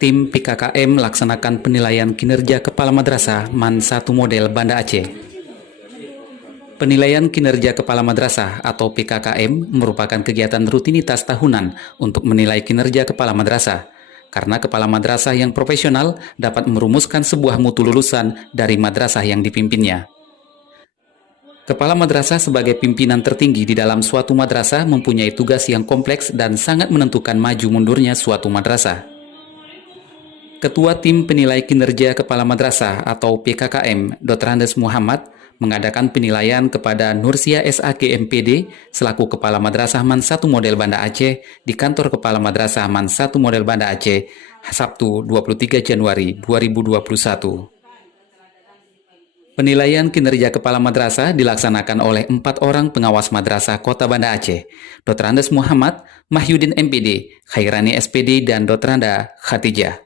Tim PKKM melaksanakan penilaian kinerja Kepala Madrasah MAN 1 Model Banda Aceh. Penilaian kinerja Kepala Madrasah atau PKKM merupakan kegiatan rutinitas tahunan untuk menilai kinerja Kepala Madrasah, karena Kepala Madrasah yang profesional dapat merumuskan sebuah mutu lulusan dari madrasah yang dipimpinnya. Kepala Madrasah sebagai pimpinan tertinggi di dalam suatu madrasah mempunyai tugas yang kompleks dan sangat menentukan maju mundurnya suatu madrasah. Ketua Tim Penilai Kinerja Kepala Madrasah atau PKKM, Dr. Andes Muhammad, mengadakan penilaian kepada Nursia SAK MPD selaku Kepala Madrasah MAN 1 Model Banda Aceh di kantor Kepala Madrasah MAN 1 Model Banda Aceh, Sabtu 23 Januari 2021. Penilaian kinerja Kepala Madrasah dilaksanakan oleh 4 orang pengawas madrasah Kota Banda Aceh, Dr. Andes Muhammad, Mahyudin MPD, Khairani SPD, dan Dr. Anda Khatijah.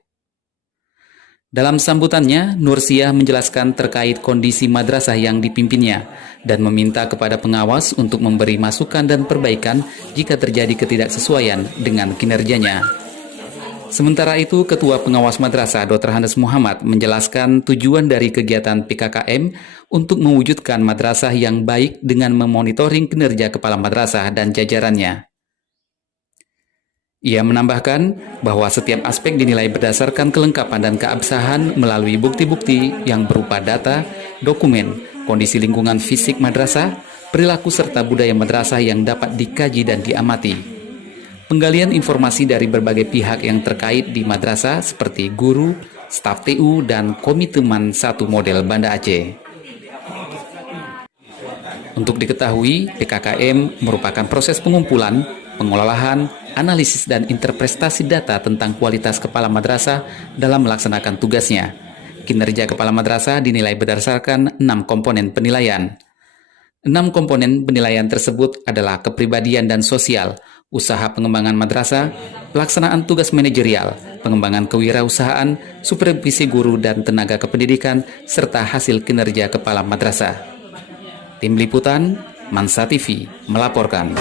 Dalam sambutannya, Nursiah menjelaskan terkait kondisi madrasah yang dipimpinnya dan meminta kepada pengawas untuk memberi masukan dan perbaikan jika terjadi ketidaksesuaian dengan kinerjanya. Sementara itu, Ketua Pengawas Madrasah Dr. Andes Muhammad menjelaskan tujuan dari kegiatan PKKM untuk mewujudkan madrasah yang baik dengan memonitoring kinerja kepala madrasah dan jajarannya. Ia menambahkan bahwa setiap aspek dinilai berdasarkan kelengkapan dan keabsahan melalui bukti-bukti yang berupa data, dokumen, kondisi lingkungan fisik madrasah, perilaku serta budaya madrasah yang dapat dikaji dan diamati. Penggalian informasi dari berbagai pihak yang terkait di madrasah seperti guru, staf TU, dan Komite MAN 1 Model Banda Aceh. Untuk diketahui, PKKM merupakan proses pengumpulan, pengolahan, analisis dan interpretasi data tentang kualitas kepala madrasah dalam melaksanakan tugasnya. Kinerja kepala madrasah dinilai berdasarkan 6 komponen penilaian. 6 komponen penilaian tersebut adalah kepribadian dan sosial, usaha pengembangan madrasah, pelaksanaan tugas manajerial, pengembangan kewirausahaan, supervisi guru dan tenaga kependidikan, serta hasil kinerja kepala madrasah. Tim Liputan, Mansa TV, melaporkan.